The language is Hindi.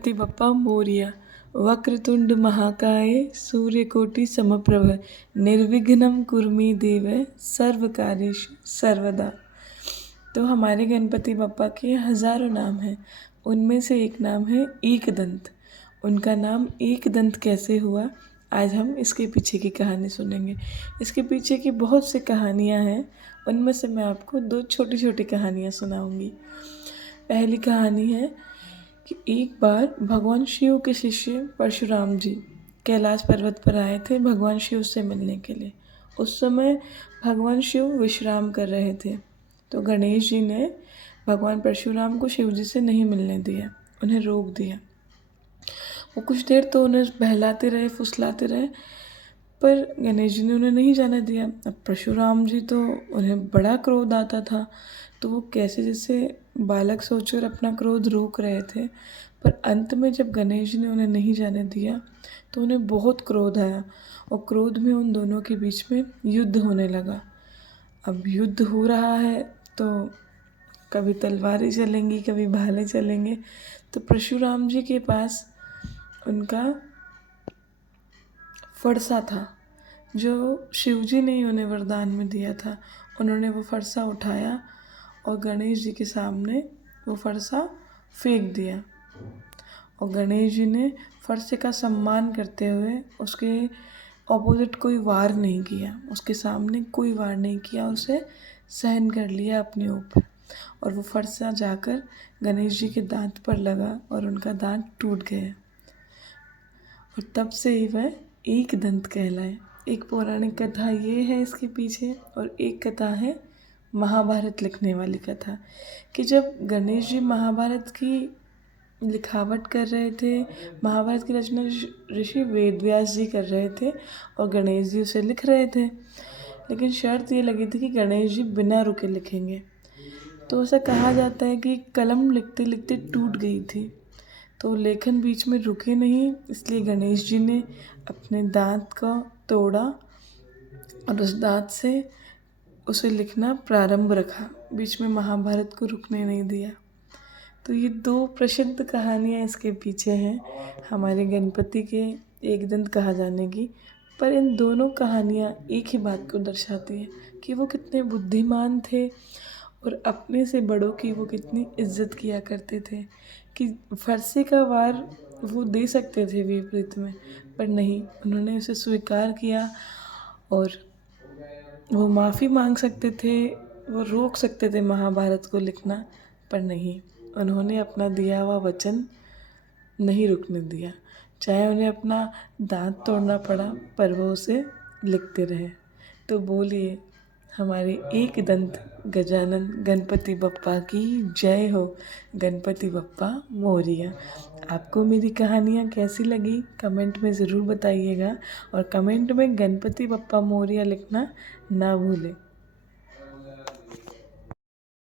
गणपति बप्पा मोरया। वक्रतुंड महाकाय सूर्यकोटि समप्रभ निर्विघ्नं कुरु मे देव सर्वकार्येषु सर्वदा। तो हमारे गणपति बप्पा के हजारों नाम हैं। उनमें से एक नाम है एकदंत। उनका नाम एकदंत कैसे हुआ, आज हम इसके पीछे की कहानी सुनेंगे। इसके पीछे की बहुत सी कहानियाँ हैं, उनमें से मैं आपको दो छोटी छोटी कहानियाँ सुनाऊंगी। पहली कहानी है कि एक बार भगवान शिव के शिष्य परशुराम जी कैलाश पर्वत पर आए थे भगवान शिव से मिलने के लिए। उस समय भगवान शिव विश्राम कर रहे थे, तो गणेश जी ने भगवान परशुराम को शिव जी से नहीं मिलने दिया, उन्हें रोक दिया। वो कुछ देर तो उन्हें बहलाते रहे, फुसलाते रहे, पर गणेश जी ने उन्हें नहीं जाने दिया। अब परशुराम जी तो उन्हें बड़ा क्रोध आता था, तो वो कैसे जैसे बालक सोचकर अपना क्रोध रोक रहे थे, पर अंत में जब गणेश जी ने उन्हें नहीं जाने दिया तो उन्हें बहुत क्रोध आया और क्रोध में उन दोनों के बीच में युद्ध होने लगा। अब युद्ध हो रहा है तो कभी तलवारें चलेंगी, कभी भाले चलेंगे। तो परशुराम जी के पास उनका फरसा था जो शिवजी ने ही उन्हें वरदान में दिया था। उन्होंने वो फरसा उठाया और गणेश जी के सामने वो फरसा फेंक दिया, और गणेश जी ने फरसे का सम्मान करते हुए उसके ऑपोजिट कोई वार नहीं किया, उसके सामने कोई वार नहीं किया, उसे सहन कर लिया अपने ऊपर। और वो फरसा जाकर गणेश जी के दांत पर लगा और उनका दांत टूट गया, और तब से ही वह एक दंत कहलाए। एक पौराणिक कथा ये है इसके पीछे, और एक कथा है महाभारत लिखने वाली कथा, कि जब गणेश जी महाभारत की लिखावट कर रहे थे, महाभारत की रचना ऋषि वेदव्यास जी कर रहे थे और गणेश जी उसे लिख रहे थे, लेकिन शर्त ये लगी थी कि गणेश जी बिना रुके लिखेंगे। तो ऐसा कहा जाता है कि कलम लिखते लिखते टूट गई थी, तो लेखन बीच में रुके नहीं, इसलिए गणेश जी ने अपने दांत को तोड़ा और उस दांत से उसे लिखना प्रारंभ रखा, बीच में महाभारत को रुकने नहीं दिया। तो ये दो प्रसिद्ध कहानियाँ इसके पीछे हैं हमारे गणपति के एकदंत कहा जाने की। पर इन दोनों कहानियाँ एक ही बात को दर्शाती हैं कि वो कितने बुद्धिमान थे और अपने से बड़ों की वो कितनी इज्जत किया करते थे, कि फरसे का वार वो दे सकते थे विपरीत में, पर नहीं, उन्होंने उसे स्वीकार किया। और वो माफ़ी मांग सकते थे, वो रोक सकते थे महाभारत को लिखना, पर नहीं, उन्होंने अपना दिया हुआ वचन नहीं रुकने दिया। चाहे उन्हें अपना दांत तोड़ना पड़ा, पर वो उसे लिखते रहे। तो बोलिए हमारे एक दंत गजानन गणपति बप्पा की जय हो। गणपति बप्पा मोरया। आपको मेरी कहानियाँ कैसी लगी कमेंट में ज़रूर बताइएगा, और कमेंट में गणपति बप्पा मोरया लिखना ना भूलें।